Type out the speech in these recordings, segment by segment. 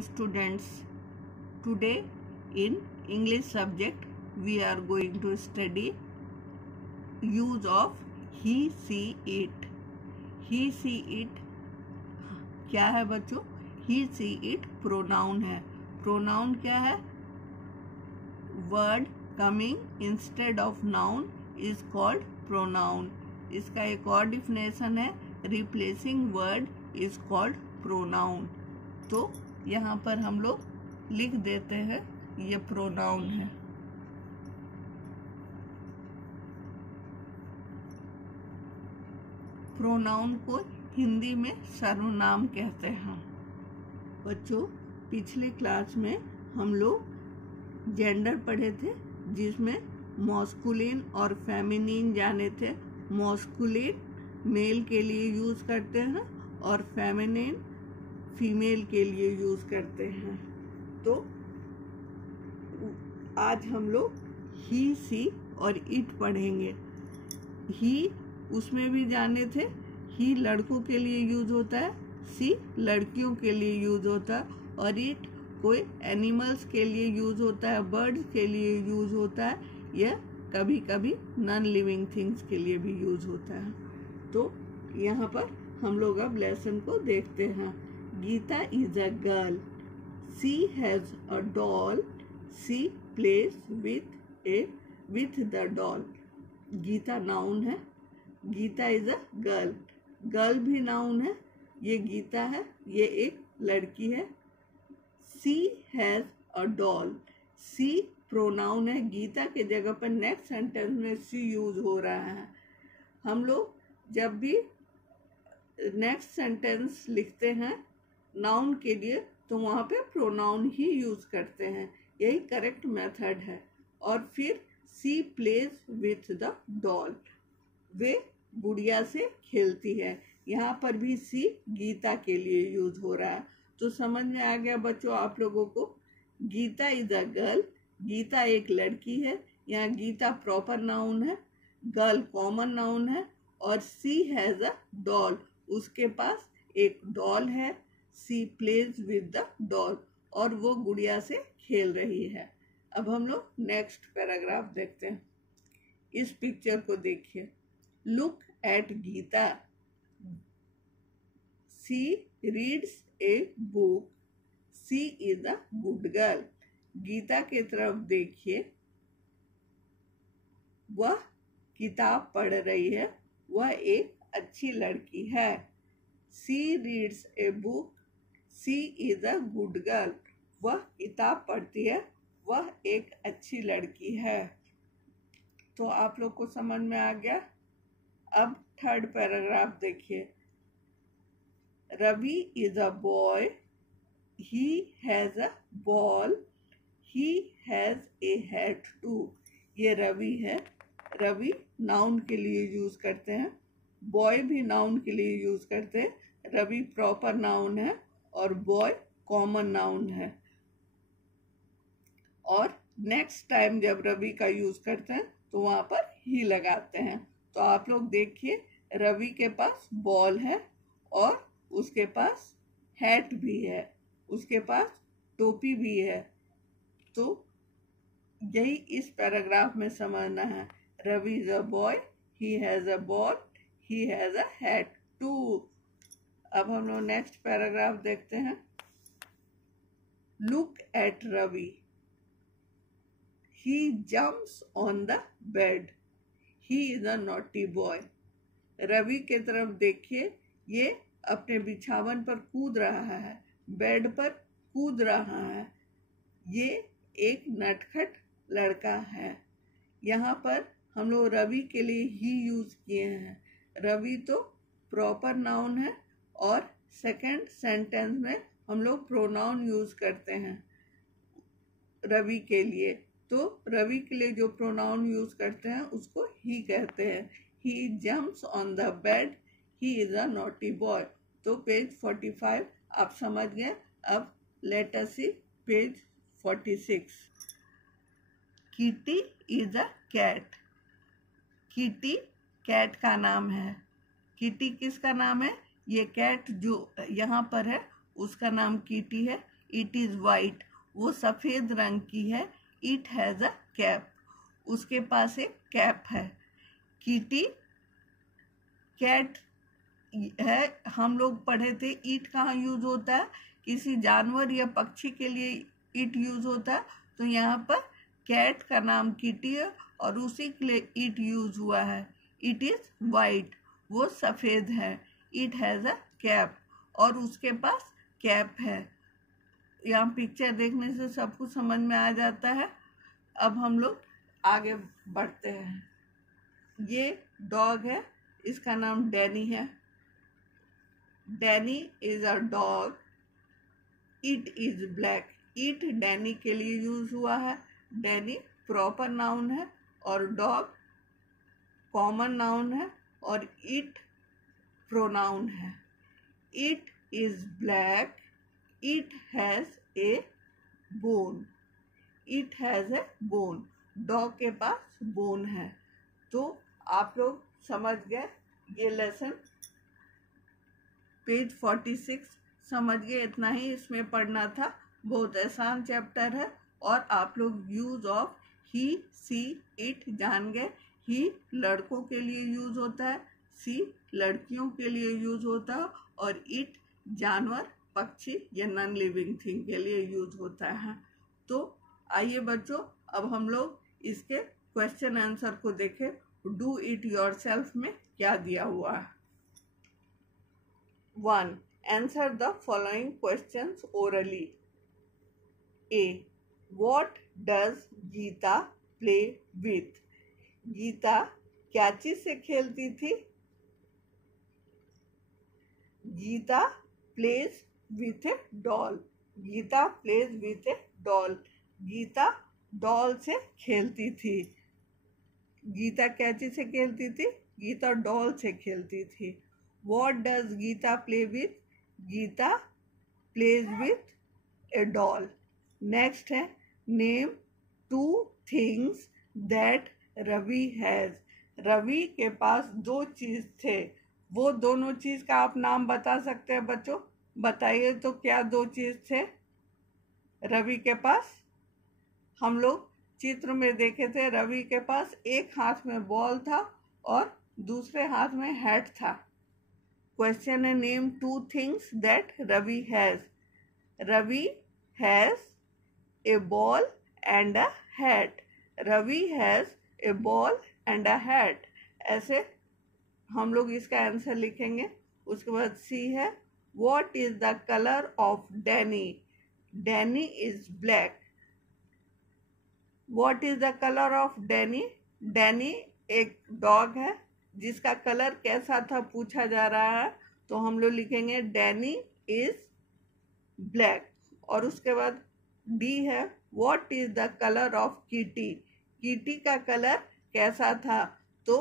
morning, students. Today in English subject we are going to study use of he, she, it. He, she, it क्या है बच्चों? he, she, it pronoun है. Pronoun क्या है? Word coming instead of noun is called pronoun. इसका एक और definition है, replacing word is called pronoun. तो यहाँ पर हम लोग लिख देते हैं ये प्रोनाउन है. प्रोनाउन को हिंदी में सर्वनाम कहते हैं. बच्चों, पिछले क्लास में हम लोग जेंडर पढ़े थे, जिसमें मॉस्कुलिन और फेमिनिन जाने थे. मॉस्कुलिन मेल के लिए यूज करते हैं और फेमिनिन फीमेल के लिए यूज करते हैं. तो आज हम लोग ही, सी और इट पढ़ेंगे. ही उसमें भी जाने थे, ही लड़कों के लिए यूज होता है, सी लड़कियों के लिए यूज होता है, और इट कोई एनिमल्स के लिए यूज होता है, बर्ड्स के लिए यूज होता है, या कभी कभी नॉन लिविंग थिंग्स के लिए भी यूज होता है. तो यहाँ पर हम लोग अब लेसन को देखते हैं. Geeta is a girl. She has a doll. She plays with the doll. Geeta noun है. Geeta is a girl. Girl भी नाउन है. ये गीता है, ये एक लड़की है. She has a doll. She pronoun है. गीता के जगह पर नेक्स्ट सेंटेंस में शी यूज हो रहा है. हम लोग जब भी नेक्स्ट सेंटेंस लिखते हैं नाउन के लिए, तो वहाँ पे प्रोनाउन ही यूज करते हैं. यही करेक्ट मेथड है. और फिर she plays with the doll. वे गुड़िया से खेलती है. यहाँ पर भी शी गीता के लिए यूज हो रहा है. तो समझ में आ गया बच्चों आप लोगों को? Gita is a girl. Gita एक लड़की है. यहाँ गीता प्रॉपर नाउन है, गर्ल कॉमन नाउन है, और शी हैज अ डॉल. उसके पास एक डॉल है. She plays with the doll, और वो गुड़िया से खेल रही है. अब हम लोग नेक्स्ट पैराग्राफ देखते हैं. इस पिक्चर को देखिए. Look at Gita. She reads a book. She is a good girl. Gita के तरफ देखिए. वह किताब पढ़ रही है. वह एक अच्छी लड़की है. She reads a book. She is a good girl. वह किताब पढ़ती है. वह एक अच्छी लड़की है. तो आप लोग को समझ में आ गया. अब थर्ड पैराग्राफ देखिए. Ravi is a boy. He has a ball. He has a hat too. ये रवि है. रवि नाउन के लिए यूज करते हैं, बॉय भी नाउन के लिए यूज करते हैं. रवि प्रॉपर नाउन है और बॉय कॉमन नाउन है. और नेक्स्ट टाइम जब रवि का यूज करते हैं तो वहां पर ही लगाते हैं. तो आप लोग देखिए, रवि के पास बॉल है और उसके पास हैट भी है, उसके पास टोपी भी है. तो यही इस पैराग्राफ में समझना है. Ravi is a boy. He has a ball. He has a hat too. अब हम लोग नेक्स्ट पैराग्राफ देखते हैं. Look at Ravi. He jumps on the bed. He is a naughty boy. Ravi के तरफ देखिए. ये अपने बिछावन पर कूद रहा है, बेड पर कूद रहा है. ये एक नटखट लड़का है. यहाँ पर हम लोग रवि के लिए ही यूज किए हैं. रवि तो प्रॉपर नाउन है और सेकंड सेंटेंस में हम लोग प्रोनाउन यूज करते हैं रवि के लिए. तो रवि के लिए जो प्रोनाउन यूज करते हैं उसको ही कहते हैं. He jumps on the bed. He is a naughty boy. तो पेज 45 आप समझ गए. अब let us see page 46. Kitty is a cat. Kitty cat का नाम है. किटी किसका नाम है? ये कैट जो यहाँ पर है उसका नाम किटी है. इट इज वाइट, वो सफेद रंग की है। इट हैज अ कैप, उसके पास एक कैप है। किटी कैट है, हम लोग पढ़े थे ईट कहाँ यूज होता है, किसी जानवर या पक्षी के लिए ईट यूज होता है। तो यहाँ पर कैट का नाम किटी है और उसी के लिए ईट यूज हुआ है। इट इज वाइट, वो सफेद है। इट हैज अ कैप, और उसके पास कैप है। यहाँ पिक्चर देखने से सब कुछ समझ में आ जाता है। अब हम लोग आगे बढ़ते हैं। ये डॉग है, इसका नाम डैनी है। Danny is a dog. It is black, it Danny के लिए यूज हुआ है। डैनी प्रॉपर नाउन है और डॉग कॉमन नाउन है और इट प्रोनाउन है। It is black, it has a bone, it has a bone, dog के पास बोन है। तो आप लोग समझ गए ये लेसन, पेज 46 समझ गए। इतना ही इसमें पढ़ना था, बहुत आसान चैप्टर है। और आप लोग use of he see it जान गए। ही लड़कों के लिए यूज होता है, सी लड़कियों के लिए यूज होता है और इट जानवर पक्षी या नॉन लिविंग थिंग के लिए यूज होता है। तो आइए बच्चों, अब हम लोग इसके क्वेश्चन आंसर को देखें। डू इट योरसेल्फ में क्या दिया हुआ है। 1. Answer the following questions orally. A. What does Gita play with? Gita क्या चीज से खेलती थी? Gita plays with a doll. Gita plays with a doll. Gita doll से खेलती थी। गीता क्या चीज से खेलती थी? गीता डॉल से खेलती थी। What does Geeta play with? Geeta plays with a doll. Next है, name 2 things that Ravi has. Ravi के पास 2 चीज थे, वो दोनों चीज का आप नाम बता सकते हैं बच्चों? बताइए तो क्या 2 चीज थे रवि के पास? हम लोग चित्र में देखे थे, रवि के पास एक हाथ में बॉल था और दूसरे हाथ में हैट था। क्वेश्चन है, name 2 things that Ravi has. Ravi has a ball and a hat. Ravi has a ball and a hat. ऐसे हम लोग इसका आंसर लिखेंगे। उसके बाद सी है, What is the color of Danny? Danny is black. What is the color of Danny? Danny एक dog है जिसका कलर कैसा था पूछा जा रहा है, तो हम लोग लिखेंगे डैनी इज ब्लैक। और उसके बाद डी है, what is the colour of kitty? Kitty का कलर कैसा था? तो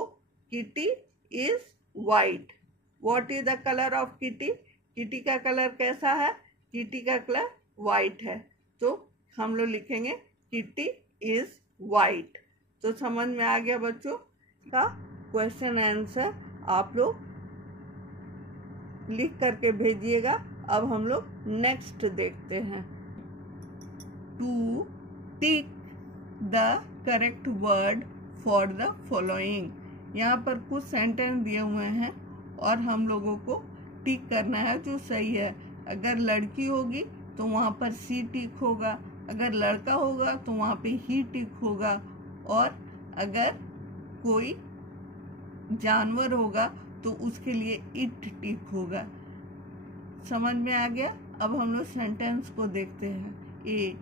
kitty is white. What is the colour of kitty? Kitty का कलर कैसा है? किटी का कलर वाइट है, तो हम लोग लिखेंगे किटी इज वाइट। तो समझ में आ गया बच्चों का क्वेश्चन आंसर। आप लोग लिख करके भेजिएगा। अब हम लोग नेक्स्ट देखते हैं। 2. Tick the correct word for the following. यहाँ पर कुछ सेंटेंस दिए हुए हैं और हम लोगों को टिक करना है जो सही है। अगर लड़की होगी तो वहाँ पर सी टिक होगा, अगर लड़का होगा तो वहाँ पे ही टिक होगा, और अगर कोई जानवर होगा तो उसके लिए इट टिक होगा। समझ में आ गया? अब हम लोग सेंटेंस को देखते हैं। ए,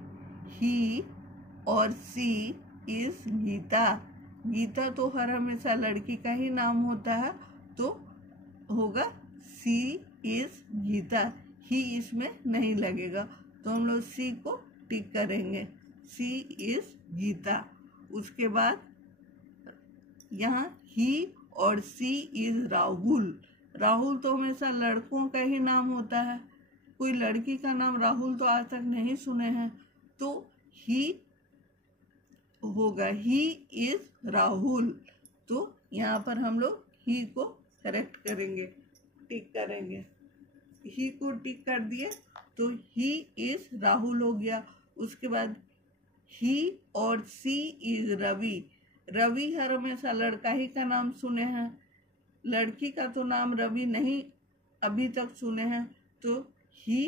ही और सी इज गीता। गीता तो हर हमेशा लड़की का ही नाम होता है, तो होगा सी इज गीता। ही इसमें नहीं लगेगा, तो हम लोग सी को टिक करेंगे। सी इज गीता। उसके बाद यहाँ ही और सी इज राहुल। राहुल तो हमेशा लड़कों का ही नाम होता है, कोई लड़की का नाम राहुल तो आज तक नहीं सुने हैं, तो ही होगा, ही इज राहुल। तो यहाँ पर हम लोग ही को करेक्ट करेंगे, टिक करेंगे। ही को टिक कर दिए तो ही इज राहुल हो गया। उसके बाद ही और सी इज रवि। रवि हर हमेशा लड़का ही का नाम सुने हैं, लड़की का तो नाम रवि नहीं अभी तक सुने हैं, तो ही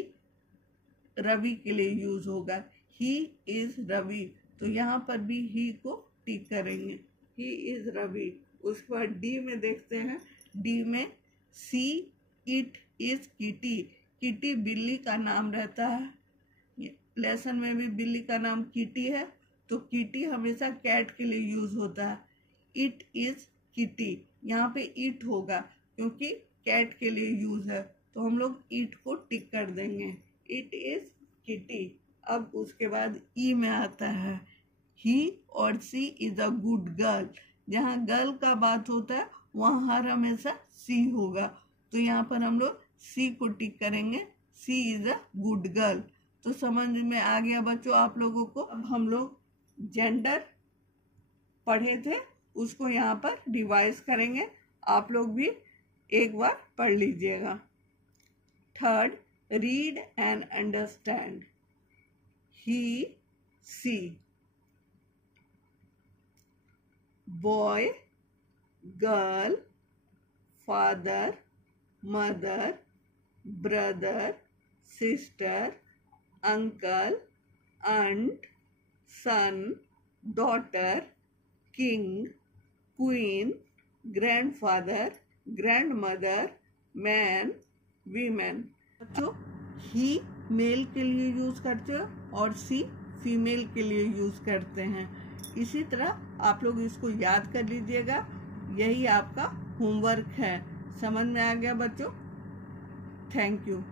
रवि के लिए यूज होगा। ही इज रवि, तो यहाँ पर भी ही को टिक करेंगे, ही इज रवि। उसके बाद डी में देखते हैं, डी में see it is kitty. Kitty बिल्ली का नाम रहता है, लेसन में भी बिल्ली का नाम किटी है, तो किटी हमेशा कैट के लिए यूज होता है। इट इज किटी, यहाँ पे इट होगा क्योंकि कैट के लिए यूज है, तो हम लोग इट को टिक कर देंगे, इट इज किटी। अब उसके बाद ई में आता है, ही और सी इज अ गुड गर्ल। जहाँ गर्ल का बात होता है वहाँ हर हमेशा सी होगा, तो यहाँ पर हम लोग सी को टिक करेंगे, सी इज अ गुड गर्ल। तो समझ में आ गया बच्चों आप लोगों को। अब हम लोग जेंडर पढ़े थे उसको यहाँ पर रिवाइज करेंगे, आप लोग भी एक बार पढ़ लीजिएगा। Third, read and understand. He she, boy girl, father mother, brother sister, uncle, aunt, son, daughter, king, queen, grandfather, grandmother, man, women। बच्चों ही मेल के लिए यूज करते हो और सी फीमेल के लिए यूज करते हैं। इसी तरह आप लोग इसको याद कर लीजिएगा, यही आपका होमवर्क है। समझ में आ गया बच्चों? Thank you.